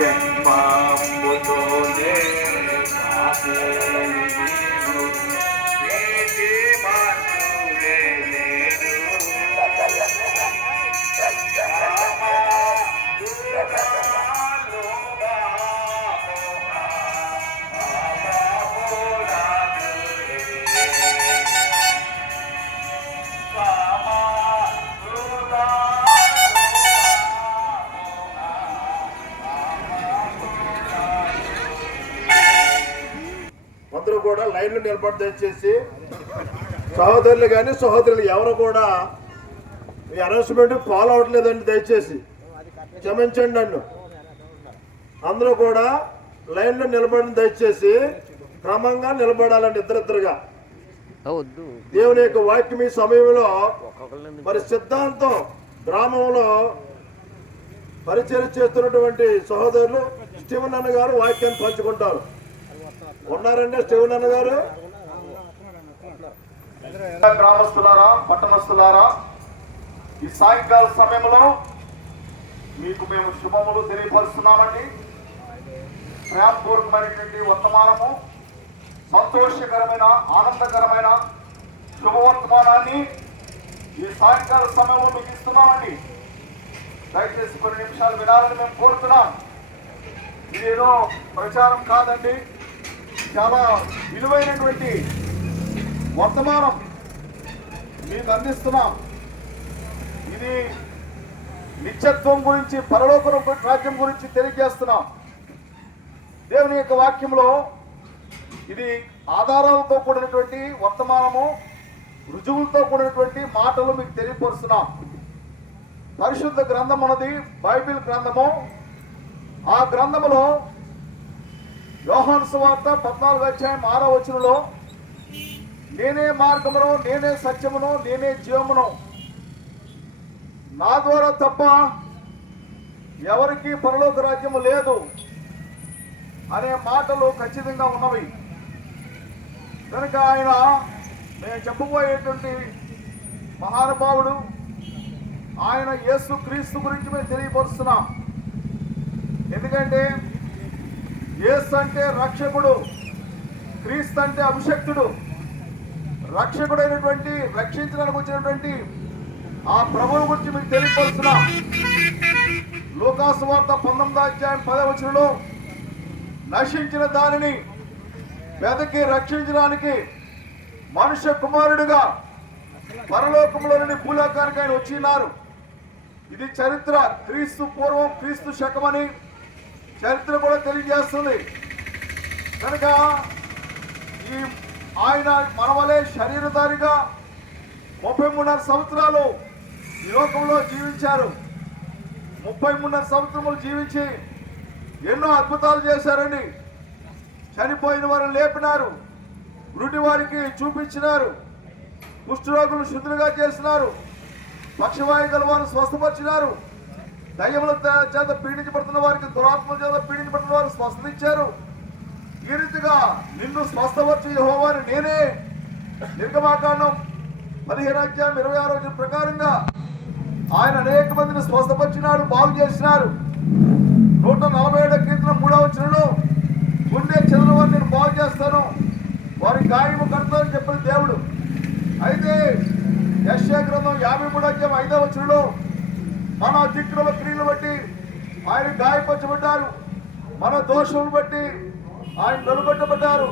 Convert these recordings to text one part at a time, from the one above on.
జన్మంబుతోనే అందరూ కూడా లైన్లో నిలబడి దయచేసి సహోదరులు కానీ సహోదరులు ఎవరు కూడా మీ అనౌన్స్మెంట్ ఫాలో అవ్వట్లేదండి. దయచేసి క్షమించండి నన్ను. అందరూ కూడా లైన్లో నిలబడి దయచేసి క్రమంగా నిలబడాలండి, ఇద్దరిద్దరుగా. దేవుని యొక్క వాక్యం ఈ సమయంలో మరి సిద్ధాంతం గ్రామంలో పరిచయం చేస్తున్నటువంటి సహోదరులు స్టీవెన్ అన్న గారు వాక్యాన్ని పంచుకుంటారు. ఉన్నారండి స్టీవెన్ అన్న గారు? గ్రామస్తులారా, పట్టణస్తులారా, ఈ సాయంకాల సమయంలో మీకు మేము శుభములు తెలియపరుస్తున్నామండి. ప్రేమపూర్వకమైనటువంటి వర్తమానము, సంతోషకరమైన ఆనందకరమైన శుభవర్తమానాన్ని ఈ సాయంకాల సమయంలో మీకు ఇస్తున్నామండి. దయచేసి కొన్ని నిమిషాలు వినాలని మేము కోరుతున్నాం. ఇదేదో ప్రచారం కాదండి, చాలా విలువైనటువంటి వర్తమానం మీకు అందిస్తున్నాం. ఇది నిత్యత్వం గురించి, పరలోక రాజ్యం గురించి తెలియజేస్తున్నాం. దేవుని యొక్క వాక్యంలో ఇది ఆధారాలతో కూడినటువంటి వర్తమానము, రుజువులతో కూడినటువంటి మాటలు మీకు తెలియపరుస్తున్నాం. పరిశుద్ధ గ్రంథం అన్నది బైబిల్ గ్రంథము. ఆ గ్రంథములో యోహాను సువార్త 14:6 నేనే మార్గమును, నేనే సత్యమును, నేనే జీవమును, నా ద్వారా తప్ప ఎవరికి పరలోక రాజ్యము లేదు అనే మాటలు ఖచ్చితంగా ఉన్నవి. కనుక ఆయన నేను చెప్పబోయేటువంటి మహానుభావుడు, ఆయన యేసు క్రీస్తు గురించి మేము తెలియపరుస్తున్నాం. ఎందుకంటే యేసు అంటే రక్షకుడు, క్రీస్తు అంటే అభిషక్తుడు. రక్షకుడైనటువంటి, రక్షించడానికి వచ్చినటువంటి ఆ ప్రభువు గురించి మీకు తెలియపరుస్తున్నాం. లూకాసు వార్త 19:10 నశించిన దానిని వెదకి రక్షించడానికి మనుష్య కుమారుడిగా పరలోకంలో నుండి భూలోకానికి ఆయన వచ్చినారు. ఇది చరిత్ర. క్రీస్తు పూర్వం, క్రీస్తు శకమని చరిత్ర కూడా తెలియజేస్తుంది. కనుక ఈ ఆయన మనవలే శరీరధారిగా 33.5 సంవత్సరాలు ఈ లోకంలో జీవించారు. 33.5 సంవత్సరములు జీవించి ఎన్నో అద్భుతాలు చేశారండి. చనిపోయిన వారిని లేపినారు, గుడ్డి వారికి చూపించినారు, కుష్ఠరోగులు శుద్ధులుగా చేసినారు, పక్షవాయు గల వారు స్వస్థపరిచినారు, దయ్యముల చేత పీడించబడుతున్న వారికి, దురాత్మల చేత పీడించబడుతున్న వారు స్వస్థత ఇచ్చారు. ఈ రీతిగా నిన్ను స్వస్థపరిచి యెహోవాని నేనే, నిర్గమాకాండం 15:26 ప్రకారంగా ఆయన అనేక మందిని స్వస్థపరిచినాడు, బాగు చేసినారు. 147 కీర్తన 3వ గుండె చెదల వారిని నేను బాగు చేస్తాను, వారి గాయము కడతానని చెప్పిన దేవుడు. అయితే యెషయా గ్రంథం 53:5 మన దిక్కుల క్రియలు బట్టి ఆయన గాయపరచబడ్డారు, మన దోషములు బట్టి ఆయన వెలుగొట్టబడ్డారు,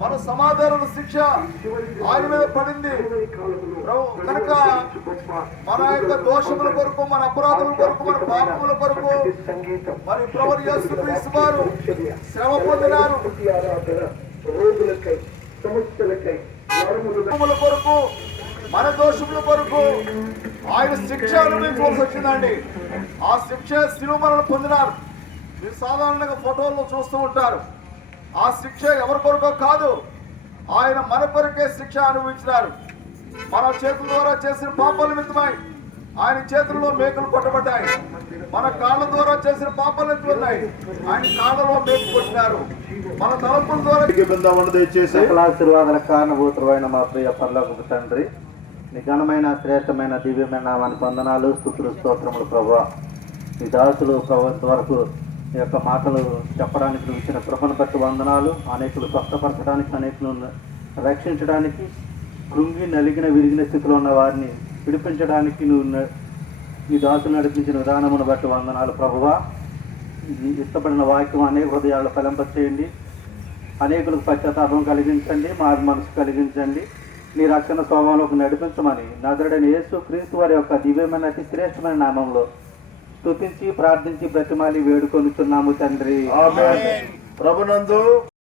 మన సమాధాన శిక్ష ఆయన మీద పడింది. కనుక మన యొక్క దోషముల కొరకు, మన అపరాధముల కొరకు, మన పాపముల కొరకు మరి ప్రభువు యేసు క్రీస్తు వారు శ్రమ పొందినారు. కొరకు, మన దోషముల కొరకు ఆయన శిక్ష అనుభవించవలసి వచ్చిందండి. ఆ శిక్ష శిలువ మరణం పొందినారు. మీరు సాధారణంగా ఫోటోల్లో చూస్తూ ఉంటారు. ఆ శిక్ష ఎవరి కొరకో కాదు, ఆయన మన కొరకే శిక్ష అనుభవించినారు. మన చేతుల ద్వారా చేసిన పాపాల నిమిత్తమై ఆయన చేతుల్లో మేకలు కొట్టబడ్డాయి. మన కాళ్ళ ద్వారా చేసిన పాపాలు ఎత్తున్నాయి, ఆయన కాళ్ళలో మేకు కొట్టినారు. మన తలపుల ద్వారా ఆశీర్వాదాల కారణభూతుడైన మా ప్రియ పరలోకపు తండ్రి, నీ ఘనమైన శ్రేష్టమైన దివ్యమైన నామానికి వందనాలు, స్తుతులు, స్తోత్రములు ప్రభువా. నీ దాసులు ప్రభు వరకు ఈ యొక్క మాటలు చెప్పడానికి నువ్వు ఇచ్చిన కృపను బట్టి వందనాలు. అనేకులు స్వస్థపరచడానికి, అనేకులను రక్షించడానికి, కృంగి నలిగిన విరిగిన స్థితిలో ఉన్న వారిని విడిపించడానికి నువ్వు నీ దాసులు నడిపించిన విధానమును బట్టి వందనాలు ప్రభువా. ఈ ఇష్టపడిన వాక్యం అనేక హృదయాలు ఫలింపచేయండి. అనేకులకు పశ్చాత్తాపం కలిగించండి, మారు మనసు కలిగించండి. నీ రక్షణ స్వభావంలోకి నడిపించమని నజరుడైన యేసు క్రీస్తు వారి యొక్క దివ్యమైన అతి శ్రేష్టమైన నామంలో స్తుతించి ప్రార్థించి బ్రతిమాలి వేడుకొనుచున్నాము తండ్రి. ఆమేన్. ప్రభునందు